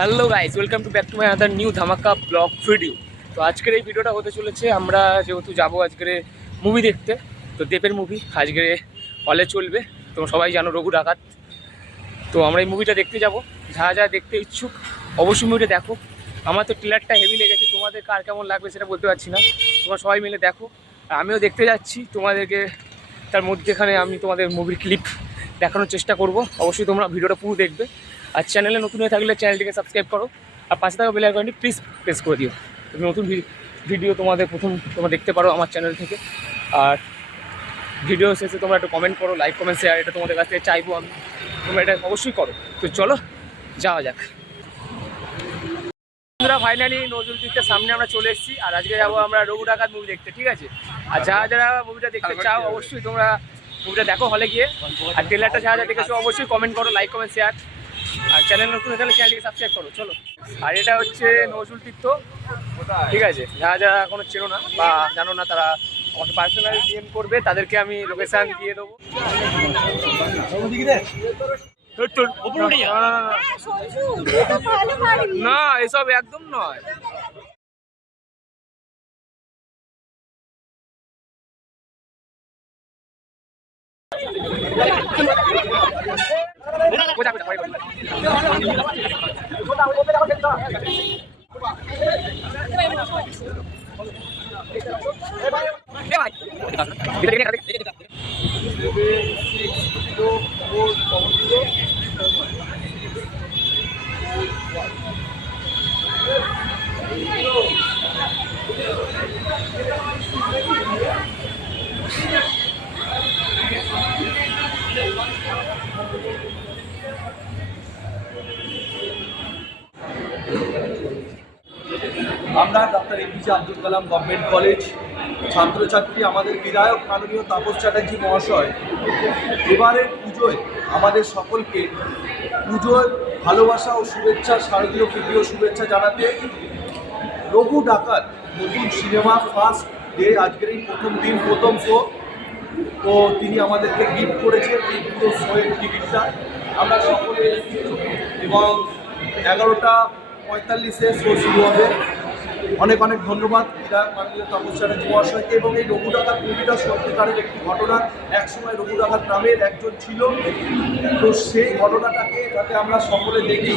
Hello guys, welcome to back to my other new ধামাকা blog video. তো আজকের এই ভিডিওটা হতে চলেছে, আমরা যেহেতু যাবো আজকের মুভি দেখতে, তো দেবের মুভি আজকের হলে চলবে। তোমরা সবাই জানো রঘু ডাকাত। তো আমরা এই মুভিটা দেখতে যাব। যারা যারা দেখতে ইচ্ছুক অবশ্যই মুভিটা দেখো। আমার তো ট্রেলারটা হেভি লেগেছে, তোমাদের কার কেমন লাগবে সেটা বলতে পারছি না। তোমরা সবাই মিলে দেখো, আর আমিও দেখতে যাচ্ছি তোমাদেরকে। তার মধ্যেখানে আমি তোমাদের মুভির ক্লিপ দেখানোর চেষ্টা করব। অবশ্যই তোমরা ভিডিওটা পুরো দেখবে। আর চ্যানেলে নতুন হয়ে থাকলে চ্যানেলটিকে সাবস্ক্রাইব করো, আর পাশে থাকা বেল আইকনটি প্লিজ প্রেস করে দিও। নতুন ভিডিও তোমরা দেখতে পারো আমার চ্যানেল থেকে। আর ভিডিও শেষে তোমরা একটু কমেন্ট করো, লাইক কমেন্ট শেয়ার, এটা তোমাদের কাছ থেকে চাইবো আমি। তোমরা এটা অবশ্যই করো। তো চলো যাওয়া যাক। বন্ধুরা, ফাইনালি নজরুল তীর্থের সামনে আমরা চলে এসেছি, আর আজকে যাবো আমরা রঘু ডাকাত মুভি দেখতে, ঠিক আছে? আর যারা যারা মুভিটা দেখতে চাও অবশ্যই তোমরা মুভিটা দেখো হলে গিয়ে। আর ট্রেলারটা যারা যারা দেখেছো অবশ্যই কমেন্ট করো, লাইক কমেন্ট শেয়ার, আর চ্যানেল নতুন হয়ে থাকলে চ্যানেলটিকে সাবস্ক্রাইব করো। চলো। আর এটা হচ্ছে নজরুল তীর্থ, ঠিক আছে? যারা যারা এখনো চেনো না বা জানো না, তারা আমাকে পার্সোনালি ডিএম করবে, তাদেরকে আমি লোকেশান দিয়ে দেবো। না, এসব একদম নয়। আমরা doctor APJ Abdul Kalam government college ছাত্রছাত্রী, আমাদের বিধায়ক মাননীয় তাপস চ্যাটার্জি মহাশয় এবারের পুজোয় আমাদের সকলকে পুজোর ভালোবাসা ও শুভেচ্ছা, শারদীয় প্রীতীয় শুভেচ্ছা জানাতে রঘু ডাকাত নতুন সিনেমা ফার্স্ট ডে, আজকের এই প্রথম দিন, প্রথম শো। তো তিনি আমাদেরকে গিফট করেছেন এই পুরো শোয়ের টিকিটটা। আমরা সকলে এবং 11:45-এ শো শুরু হবে। অনেক অনেক ধন্যবাদ মাননীয় তাপস চ্যাটার্জি মহাশয়কে। এবং এই রঘু ডাকাত মুভিটা সত্যিকারের একটি ঘটনা। একসময় রঘু ডাকাত নামের একজন ছিল, তো সেই ঘটনাটাকে যাতে আমরা সকলে দেখি,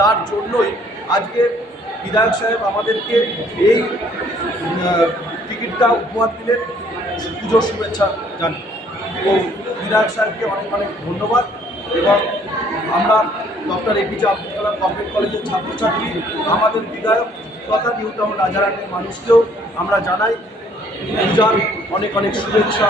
তার জন্যই আজকে বিধায়ক সাহেব আমাদেরকে এই টিকিটটা উপহার দিলেন। পুজোর শুভেচ্ছা জানি। তো বিধায়ক সাহেবকে অনেক অনেক ধন্যবাদ। এবং আমরা doctor APJ Abdul Kalam government কলেজের ছাত্রছাত্রী, আমাদের বিধায়ক তথা নিউ টাউন রাজারহাটের মানুষকেও আমরা জানাই পূজার অনেক অনেক শুভেচ্ছা।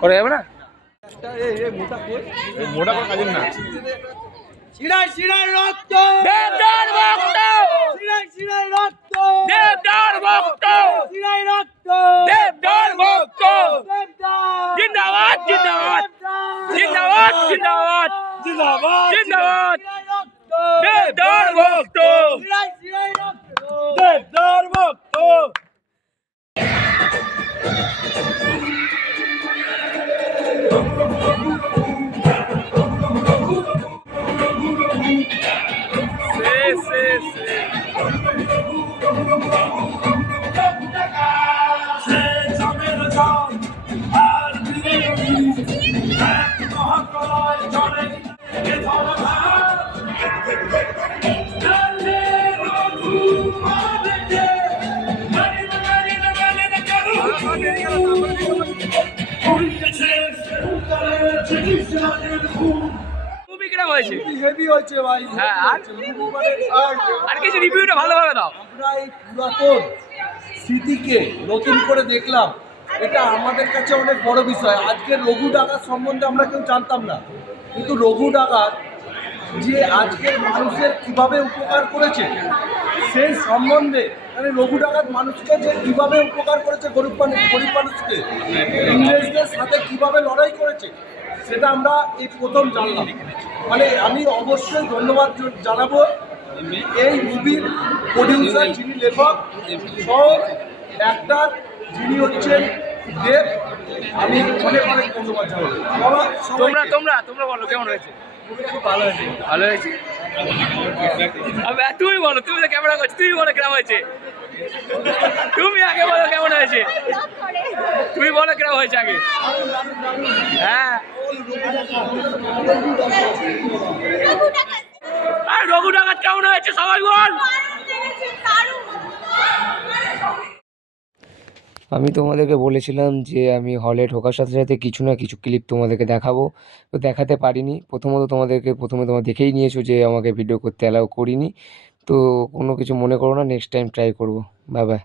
করা যাবে না? মোটা করে কাজের না। শিরায় শিরায় রক্ত, দেবদার ভক্ত, শিরায় শিরায় রক্ত, দেবদার ভক্ত, শিরায় রক্ত, দেবদার ভক্ত। দেবদার জিন্দাবাদ, জিন্দাবাদ, জিন্দাবাদ, জিন্দাবাদ, জিন্দাবাদ, জিন্দাবাদ। শিরায় রক্ত, দেবদার ভক্ত, শিরায় শিরায় রক্ত, দেবদার ভক্ত। মুভি কিরকম হয়েছে? হেভি হয়েছে ভাই। হ্যাঁ, আর কিছু রিভিউটা ভালোভাবে দাও। আমরা এই পুরাতন স্মৃতিকে নতুন করে দেখলাম। এটা আমাদের কাছে অনেক বড় বিষয়। আজকে রঘু ডাকাত সম্বন্ধে আমরা কেউ জানতাম না, কিন্তু রঘু ডাকাত যে আজকের মানুষের কিভাবে উপকার করেছে সেই সম্বন্ধে, মানে রঘু ডাকাত মানুষকে যে কিভাবে উপকার করেছে, গরিব মানুষকে ইংরেজদের সাথে কিভাবে লড়াই করেছে, সেটা আমরা এই প্রথম জানলাম। মানে আমি অবশ্যই ধন্যবাদ জানাবো এই মুভির প্রডিউসার যিনি লেখক সহ অ্যাক্টর যিনি হচ্ছেন দেব, আমি অনেক অনেক ধন্যবাদ জানাবো। তোমরা তোমরা তোমরা বলো কেমন হয়েছে? খুব ভালো হয়েছে। ভালো হয়েছে। তুমি বলো, তুমি তো ক্যামেরা করছো, তুমি বলো কেমন হয়েছে। তুমি আগে বলো কেমন হয়েছে, তুমি বলো কেমন হয়েছে আগে। হ্যাঁ, আর রঘু ডাকাত কেমন হয়েছে সবাই বল। আমি তোমাদেরকে বলেছিলাম যে আমি হলে ঢোকার সাথে সাথে কিছু না কিছু ক্লিপ তোমাদেরকে দেখাবো, তো দেখাতে পারিনি। প্রথমে তোমরা দেখেই নিয়েছো যে আমাকে ভিডিও করতে অ্যালাউ করিনি, তো কোনো কিছু মনে করো না, নেক্সট টাইম ট্রাই করবো। Bye bye.